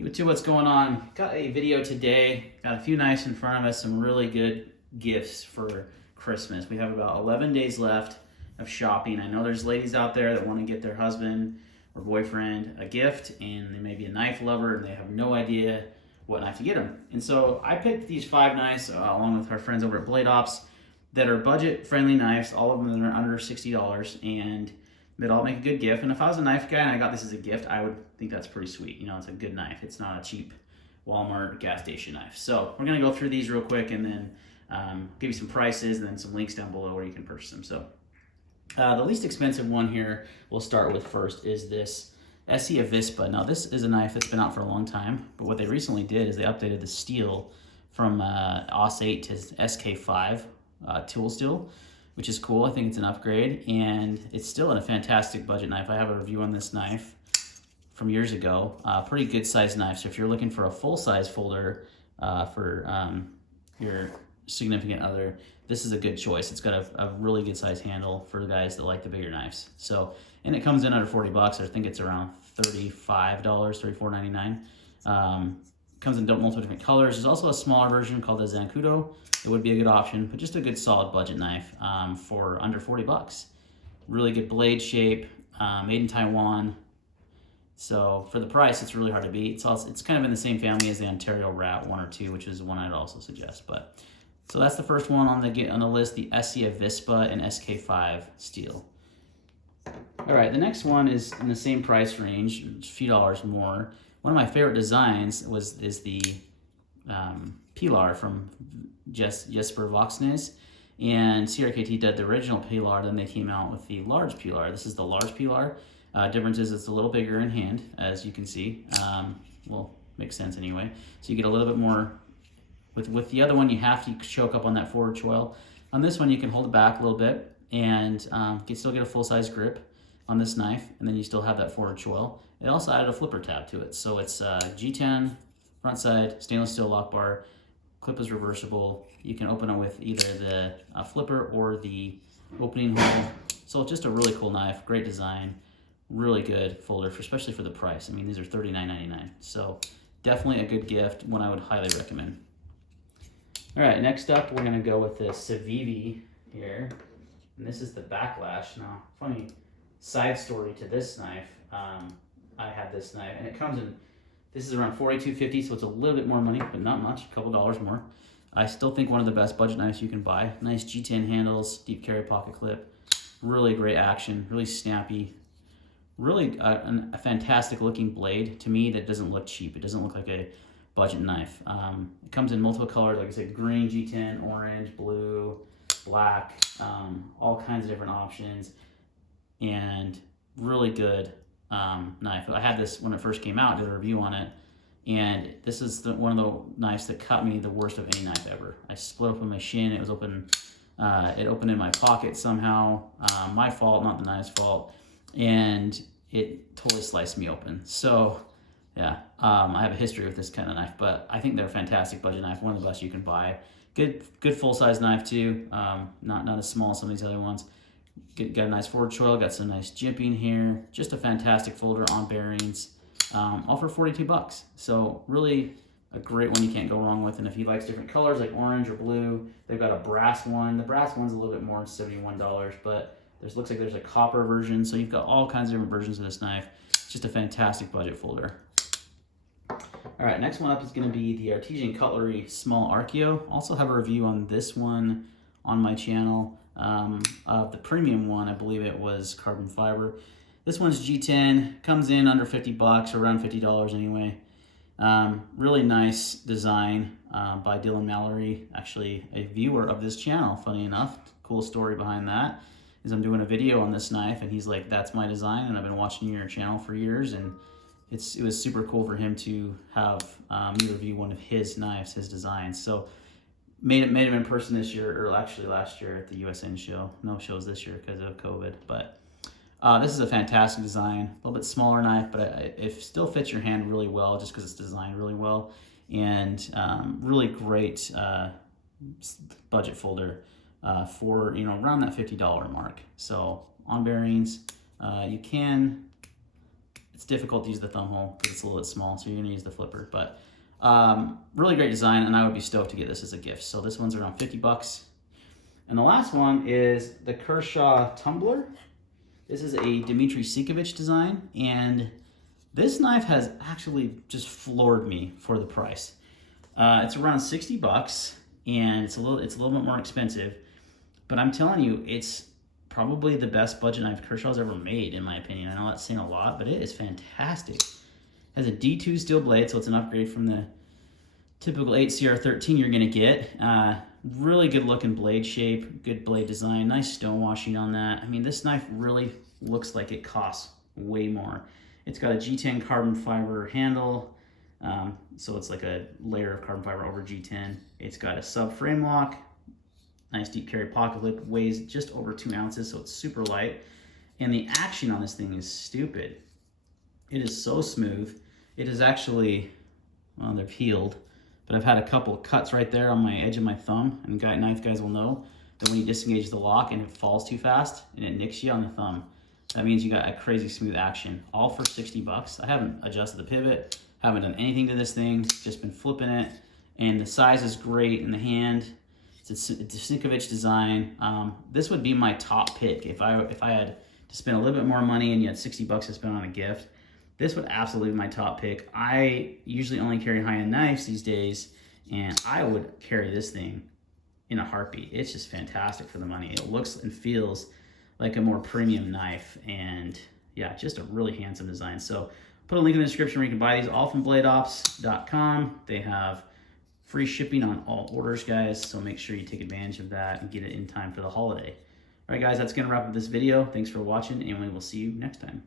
YouTube, what's going on? Got a video today. Got a few knives in front of us, some really good gifts for Christmas. We have about 11 days left of shopping. I know there's ladies out there that want to get their husband or boyfriend a gift, and they may be a knife lover and they have no idea what knife to get them. And so I picked these 5 knives along with our friends over at Blade Ops that are budget-friendly knives. All of them are under $60, and they'd all make a good gift. And if I was a knife guy and I got this as a gift, I would think that's pretty sweet. You know, it's a good knife. It's not a cheap Walmart gas station knife. So we're gonna go through these real quick and then give you some prices and then some links down below where you can purchase them. So the least expensive one here we'll start with first is this Avispa. Now this is a knife that's been out for a long time, but what they recently did is they updated the steel from AUS 8 to SK5 tool steel, which is cool. I think it's an upgrade, and it's still a fantastic budget knife. I have a review on this knife from years ago. Pretty good size knife. So if you're looking for a full size folder for your significant other, this is a good choice. It's got a really good size handle for guys that like the bigger knives. So, and it comes in under 40 bucks. I think it's around $35, $34.99. Comes in multiple different colors. There's also a smaller version called the Zancudo. It would be a good option, but just a good solid budget knife for under 40 bucks. Really good blade shape, made in Taiwan. So for the price, it's really hard to beat. It's kind of in the same family as the Ontario Rat 1 or 2, which is one I'd also suggest. But so that's the first one on the list, the Vispa and SK5 steel. All right, the next one is in the same price range, a few dollars more. One of my favorite designs is the Pilar from Jesper Voxnes, and CRKT did the original Pilar, then they came out with the large Pilar. This is the large Pilar. Difference is it's a little bigger in hand, as you can see. Well, makes sense anyway. So you get a little bit more. With the other one, you have to choke up on that forward choil. On this one, you can hold it back a little bit and still get a full-size grip on this knife, and then you still have that forward choil. It also added a flipper tab to it. So it's G10, front side, stainless steel lock bar, clip is reversible. You can open it with either the flipper or the opening hole. So just a really cool knife, great design, really good folder, especially for the price. I mean, these are $39.99. So definitely a good gift, one I would highly recommend. All right, next up, we're gonna go with the Civivi here. And this is the Baklash. Now, funny side story to this knife. I have this knife, and it comes in, this is around $42.50, so it's a little bit more money, but not much, a couple dollars more. I still think one of the best budget knives you can buy. Nice G10 handles, deep carry pocket clip, really great action, really snappy, really a fantastic looking blade. To me, that doesn't look cheap. It doesn't look like a budget knife. It comes in multiple colors, like I said, green, G10, orange, blue, black, all kinds of different options, and really good knife. I had this when it first came out, did a review on it, and this is one of the knives that cut me the worst of any knife ever. I split open my shin. It was open. It opened in my pocket somehow. My fault, not the knife's fault, and it totally sliced me open. So yeah, I have a history with this kind of knife, but I think they're a fantastic budget knife, one of the best you can buy. Good full-size knife too, not as small as some of these other ones. Got a nice forward choil, got some nice jimping here, just a fantastic folder on bearings, all for 42 bucks. So really a great one you can't go wrong with. And if he likes different colors like orange or blue, they've got a brass one. The brass one's a little bit more, $71, but looks like there's a copper version. So you've got all kinds of different versions of this knife. It's just a fantastic budget folder. All right, next one up is going to be the Artesian Cutlery Small Archaeo. Also have a review on this one on my channel. The premium one, I believe it was carbon fiber. This one's G10, comes in under 50 bucks, around $50 anyway. Really nice design by Dylan Mallory, actually a viewer of this channel, funny enough. Cool story behind that is I'm doing a video on this knife, and he's like, that's my design, and I've been watching your channel for years, and it was super cool for him to have me review one of his knives, his designs. So made him in person this year, or actually last year at the USN show. No shows this year because of COVID, but this is a fantastic design. A little bit smaller knife, but it still fits your hand really well just because it's designed really well, and really great budget folder for around that $50 mark. So on bearings, It's difficult to use the thumb hole because it's a little bit small, so you're gonna use the flipper. But really great design, and I would be stoked to get this as a gift. So this one's around 50 bucks. And the last one is the Kershaw Tumbler. This is a Dmitry Sinkovich design, and this knife has actually just floored me for the price. It's around 60 bucks, and it's a little bit more expensive, but I'm telling you, it's probably the best budget knife Kershaw's ever made, in my opinion. I know that's saying a lot, but it is fantastic. It has a D2 steel blade, so it's an upgrade from the typical 8CR13 you're gonna get. Really good looking blade shape, good blade design, nice stone washing on that. I mean, this knife really looks like it costs way more. It's got a G10 carbon fiber handle, so it's like a layer of carbon fiber over G10. It's got a sub frame lock, nice deep carry pocket lip, weighs just over 2 ounces, so it's super light. And the action on this thing is stupid. It is so smooth. It is actually, well, they're peeled, but I've had a couple of cuts right there on my edge of my thumb, and knife guys will know that when you disengage the lock and it falls too fast and it nicks you on the thumb, that means you got a crazy smooth action, all for 60 bucks. I haven't adjusted the pivot, haven't done anything to this thing, just been flipping it, and the size is great in the hand. It's a Sinkovich design. This would be my top pick if I had to spend a little bit more money and you had 60 bucks to spend on a gift. This would absolutely be my top pick. I usually only carry high-end knives these days, and I would carry this thing in a heartbeat. It's just fantastic for the money. It looks and feels like a more premium knife, and yeah, just a really handsome design. So put a link in the description where you can buy these, all from bladeops.com. They have free shipping on all orders, guys, so make sure you take advantage of that and get it in time for the holiday. All right, guys, that's gonna wrap up this video. Thanks for watching, and we will see you next time.